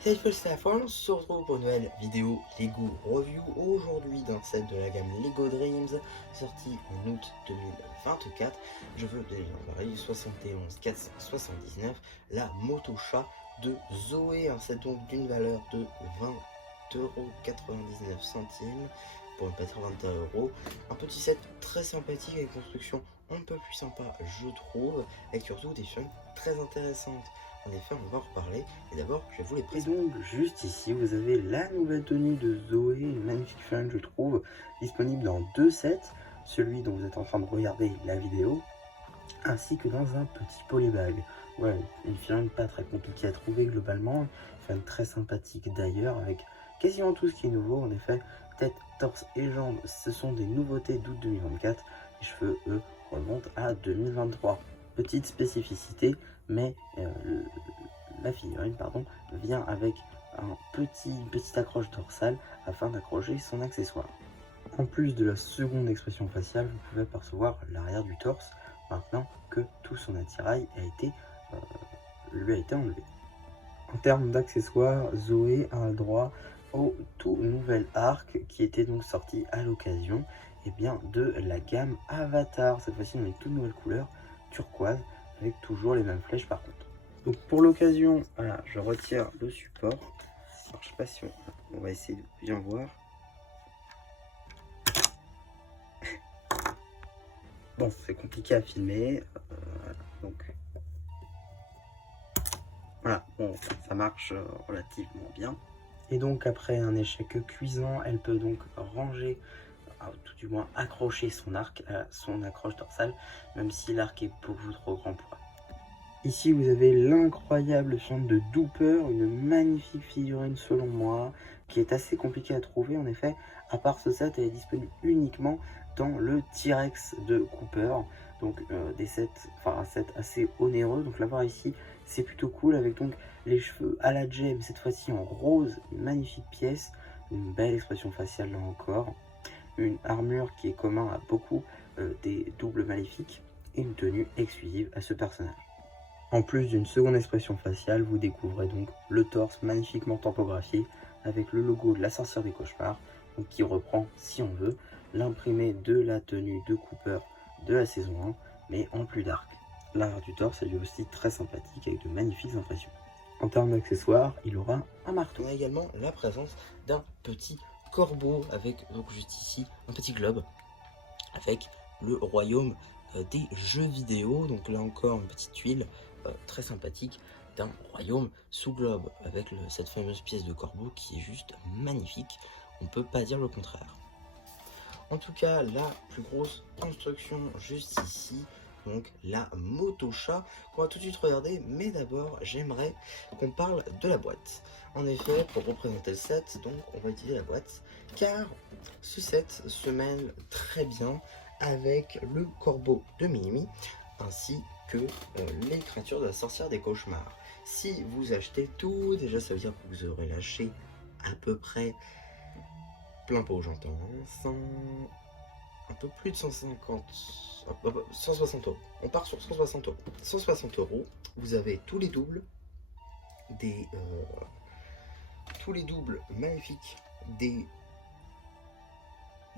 Salut Staff, on se retrouve pour une nouvelle vidéo Lego Review. Aujourd'hui d'un set de la gamme Lego Dreams, sorti en août 2024. Je veux déjà en parler du 71 479, la Motochat de Zoé, un set donc d'une valeur de 20,99 € pour ne pas dire 21 €. Un petit set très sympathique avec construction un peu plus sympa, je trouve, avec surtout des fioles très intéressantes. En effet, on va en reparler. Et d'abord, je vais vous les Et présenter. donc, juste ici, vous avez la nouvelle tenue de Zoé, une magnifique fringue, je trouve, disponible dans deux sets, celui dont vous êtes en train de regarder la vidéo, ainsi que dans un petit polybag. Ouais, une fringue pas très compliquée à trouver globalement, une fringue très sympathique d'ailleurs, avec quasiment tout ce qui est nouveau. En effet, tête, torse et jambes, ce sont des nouveautés d'août 2024. Les cheveux, eux, remontent à 2023. Petite spécificité, mais la figurine vient avec un petite accroche dorsale afin d'accrocher son accessoire. En plus de la seconde expression faciale, vous pouvez apercevoir l'arrière du torse maintenant que tout son attirail lui a été enlevé. En termes d'accessoires, Zoé a le droit au tout nouvel arc qui était donc sorti à l'occasion de la gamme Avatar, cette fois-ci dans une toute nouvelle couleur turquoise avec toujours les mêmes flèches par contre. Donc pour l'occasion, voilà, je retire le support. Alors je sais pas si on va essayer de bien voir. Bon, c'est compliqué à filmer, donc voilà, bon, ça marche relativement bien. Et donc après un échec cuisant, elle peut donc ranger, tout du moins accrocher son arc à son accroche dorsale, même si l'arc est beaucoup trop grand pour elle. Ici vous avez l'incroyable fiente de Dooper, une magnifique figurine selon moi, qui est assez compliquée à trouver en effet. À part ce set, elle est disponible uniquement dans le T-Rex de Cooper, donc un set assez onéreux, donc l'avoir ici c'est plutôt cool, avec donc les cheveux à la Jem, cette fois-ci en rose, une magnifique pièce, une belle expression faciale là encore, une armure qui est commun à beaucoup des doubles maléfiques, et une tenue exclusive à ce personnage. En plus d'une seconde expression faciale, vous découvrez donc le torse magnifiquement tampographié avec le logo de la sorcière des cauchemars, donc qui reprend, si on veut, l'imprimé de la tenue de Cooper de la saison 1, mais en plus dark. L'arrière du torse est lui aussi très sympathique avec de magnifiques impressions. En termes d'accessoires, il aura un marteau. On a également la présence d'un petit corbeau avec donc juste ici un petit globe avec le royaume des jeux vidéo. Donc là encore une petite tuile très sympathique d'un royaume sous globe avec cette fameuse pièce de corbeau qui est juste magnifique. On ne peut pas dire le contraire. En tout cas, la plus grosse construction juste ici, donc la Motochat, qu'on va tout de suite regarder, mais d'abord j'aimerais qu'on parle de la boîte. En effet, pour représenter le set, donc on va utiliser la boîte, car ce set se mêle très bien avec le corbeau de Mimi, ainsi que les créatures de la sorcière des cauchemars. Si vous achetez tout, déjà ça veut dire que vous aurez lâché à peu près plein pot, j'entends, un peu plus de 150, 160 euros. On part sur 160 euros. 160 euros, vous avez tous les doubles magnifiques des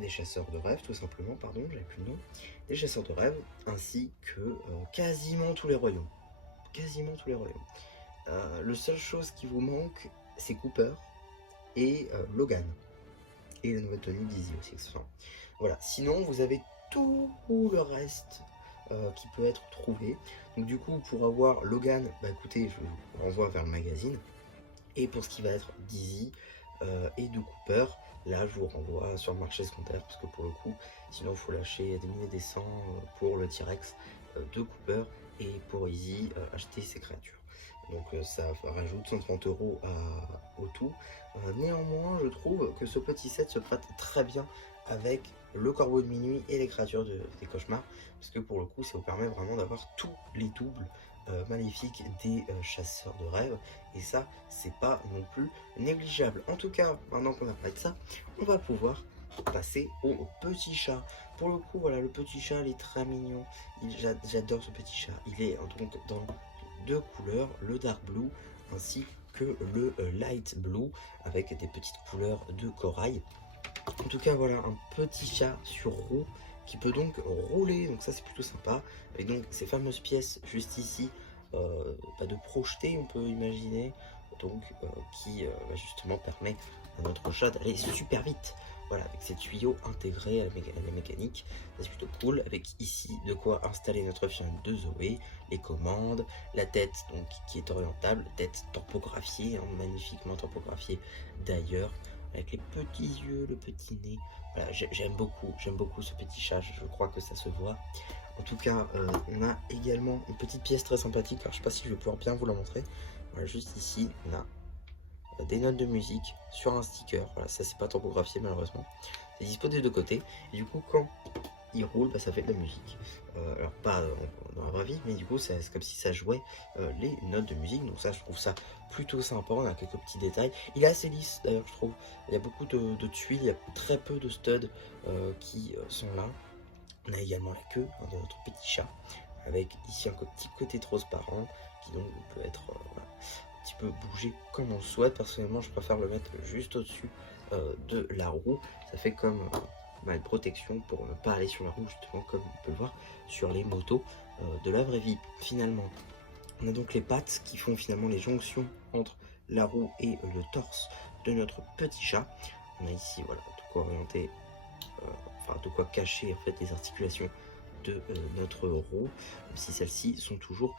chasseurs de rêve, tout simplement, pardon, j'avais plus le nom, des chasseurs de rêve, ainsi que quasiment tous les royaumes. Quasiment tous les royaumes. Le seule chose qui vous manque, c'est Cooper et Logan. Et la nouvelle tenue d'Izzy aussi, etc. Voilà, sinon vous avez tout le reste qui peut être trouvé. Donc du coup, pour avoir Logan, bah écoutez, je vous renvoie vers le magazine. Et pour ce qui va être d'Izzy et de Cooper, là je vous renvoie sur le marché secondaire, parce que pour le coup, sinon il faut lâcher des milliers des cents pour le T-Rex de Cooper, et pour Izzy, acheter ses créatures. Donc ça rajoute 130 euros au tout. Néanmoins, je trouve que ce petit set se prête très bien avec le corbeau de minuit et les créatures des cauchemars, parce que pour le coup, ça vous permet vraiment d'avoir tous les doubles maléfiques des chasseurs de rêves, et ça, c'est pas non plus négligeable. En tout cas, maintenant qu'on a parlé de ça, on va pouvoir passer au petit chat. Pour le coup, voilà, le petit chat, il est très mignon. J'adore ce petit chat. Il est donc dans deux couleurs, le dark blue ainsi que le light blue avec des petites couleurs de corail. En tout cas voilà, un petit chat sur roue qui peut donc rouler, donc ça c'est plutôt sympa, avec donc ces fameuses pièces juste ici, de projeter on peut imaginer, donc qui justement permet à notre chat d'aller super vite. Voilà, avec ces tuyaux intégrés à la mécanique, c'est plutôt cool, avec ici de quoi installer notre chien de Zoé, les commandes, la tête donc qui est orientable, tête topographiée, magnifiquement topographiée d'ailleurs, avec les petits yeux, le petit nez. Voilà, j'aime beaucoup ce petit chat, je crois que ça se voit. En tout cas, on a également une petite pièce très sympathique, alors je sais pas si je vais pouvoir bien vous la montrer. Voilà, juste ici, on a des notes de musique sur un sticker. Voilà, ça c'est pas topographié malheureusement. C'est dispo des deux côtés. Et du coup, quand il roule, ça fait de la musique. Alors pas dans la vraie vie, mais du coup c'est comme si ça jouait les notes de musique. Donc ça, je trouve ça plutôt sympa. On a quelques petits détails. Il est assez lisse d'ailleurs, je trouve. Il y a beaucoup de tuiles, il y a très peu de studs qui sont là. On a également la queue de notre petit chat, avec ici un petit côté transparent qui donc peut être un petit peu bougé comme on le souhaite. Personnellement, je préfère le mettre juste au-dessus de la roue. Ça fait comme une protection pour ne pas aller sur la roue, justement comme on peut le voir sur les motos de la vraie vie. Finalement, on a donc les pattes qui font finalement les jonctions entre la roue et le torse de notre petit chat. On a ici voilà de quoi orienter, de quoi cacher en fait les articulations de notre roue, même si celles-ci sont toujours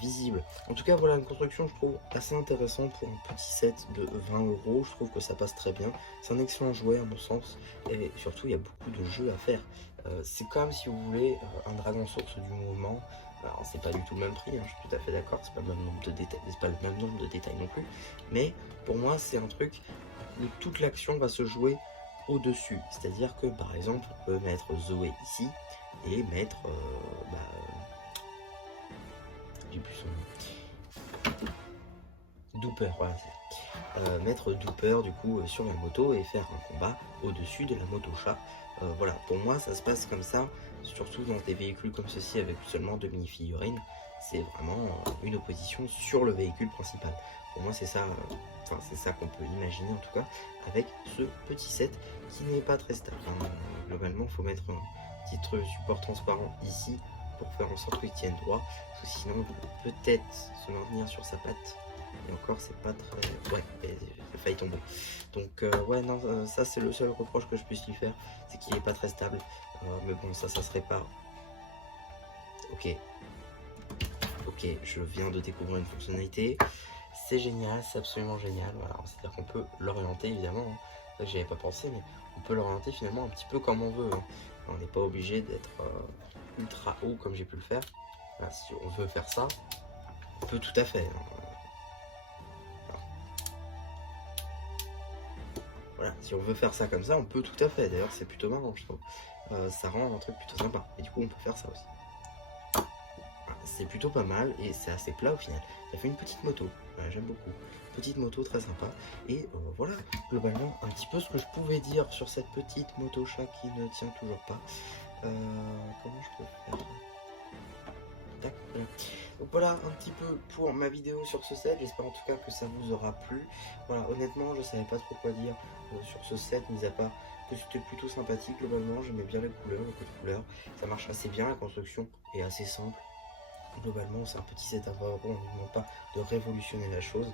visibles. En tout cas, voilà une construction, je trouve, assez intéressante pour un petit set de 20 €. Je trouve que ça passe très bien. C'est un excellent jouet, à mon sens, et surtout, il y a beaucoup de jeux à faire. C'est comme si vous voulez un dragon source du mouvement. Alors, c'est pas du tout le même prix, hein, je suis tout à fait d'accord, c'est pas le même nombre de détails, c'est pas le même nombre de détails non plus. Mais pour moi, c'est un truc où toute l'action va se jouer au-dessus. C'est-à-dire que par exemple, on peut mettre Zoé ici et mettre j'ai plus son nom. Dooper, voilà. Mettre Dooper du coup sur la moto et faire un combat au-dessus de la moto chat. Voilà, pour moi ça se passe comme ça, surtout dans des véhicules comme ceci avec seulement 2 mini-figurines. C'est vraiment une opposition sur le véhicule principal. Pour moi c'est ça, c'est ça qu'on peut imaginer en tout cas avec ce petit set qui n'est pas très stable. Globalement, il faut mettre un petit support transparent ici pour faire en sorte qu'il tienne droit, parce que sinon il peut peut-être se maintenir sur sa patte. Et encore, c'est pas très... Ouais, il a failli tomber. Donc, ouais, non, ça c'est le seul reproche que je puisse lui faire, c'est qu'il est pas très stable. Mais bon, ça se répare. Ok. Ok, je viens de découvrir une fonctionnalité. C'est génial, c'est absolument génial. Voilà, c'est-à-dire qu'on peut l'orienter, évidemment. Hein. J'y avais pas pensé, mais on peut l'orienter finalement un petit peu comme on veut. Hein. On n'est pas obligé d'être ultra haut comme j'ai pu le faire. Voilà, si on veut faire ça, on peut tout à fait. Hein. Voilà, si on veut faire ça comme ça, on peut tout à fait. D'ailleurs, c'est plutôt marrant, je trouve. Ça rend un truc plutôt sympa. Et du coup, on peut faire ça aussi. Voilà, c'est plutôt pas mal et c'est assez plat au final. Ça fait une petite moto. Voilà, j'aime beaucoup. Petite moto très sympa. Et voilà, globalement, un petit peu ce que je pouvais dire sur cette petite moto chat qui ne tient toujours pas. Comment je peux faire? Tac, voilà. Donc voilà un petit peu pour ma vidéo sur ce set, j'espère en tout cas que ça vous aura plu. Voilà, honnêtement je savais pas trop quoi dire sur ce set, mis à part que c'était plutôt sympathique globalement, j'aimais bien les couleurs, le code couleur, ça marche assez bien, la construction est assez simple. Globalement c'est un petit set à 20 €, on ne demande pas de révolutionner la chose.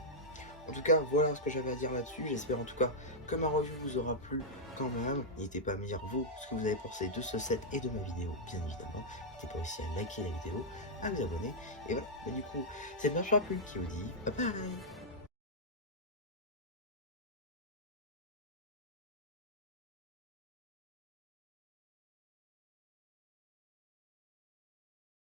En tout cas, voilà ce que j'avais à dire là-dessus. J'espère en tout cas que ma revue vous aura plu quand même. N'hésitez pas à me dire vous ce que vous avez pensé de ce set et de ma vidéo, bien évidemment. N'hésitez pas aussi à liker la vidéo, à vous abonner. Et voilà, et du coup, c'est Marche Plus qui vous dit bye bye.